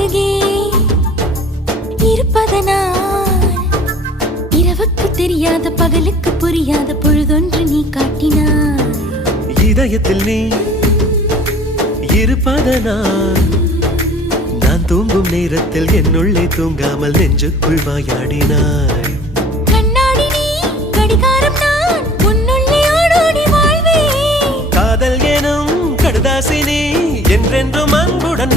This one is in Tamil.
அருகே இருப்பதனால் இரவுக்கு தெரியாத பகலுக்கு புரியாத பொழுதொன்று நீ காட்டினாய். இதயத்தில் நீ இருப்பதனால் நான் தூங்கும் நேரத்தில் என்னுள்ளே தூங்காமல் நெஞ்சுக்குள் வாயாடினாய். கண்ணாடி நீ கடிகாரம் நான் உன்னுள்ளே ஓடோடி வாழ்வே. காதல் எனும் கடுதாசி நீ என்றென்றும் அன்புடன்